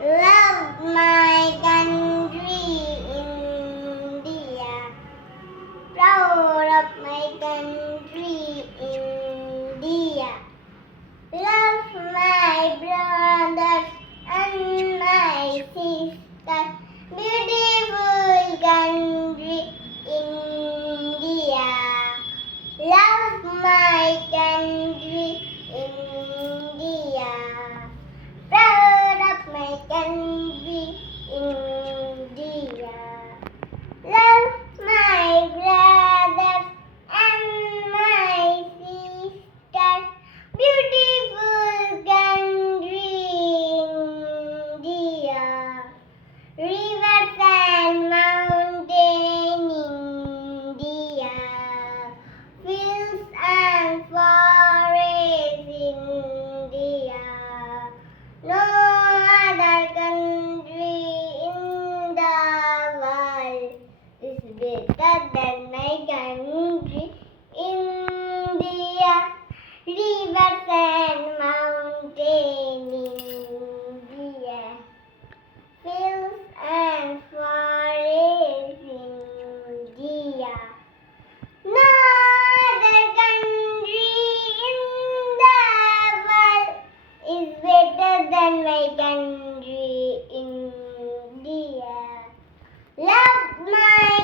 Love my country, India. Proud of my country, India. Love my brothers and my sisters. Beautiful country, India. Love my country, India. Proud of my country, India. Love my brothers and my sisters. Beautiful country, India. Rivers and mountains, India. Fields and forests, India. No other country in the world is better than my country, India. Rivers and mountains, India. Fields and forests, India. No other country in the world is better than my country, India. Love my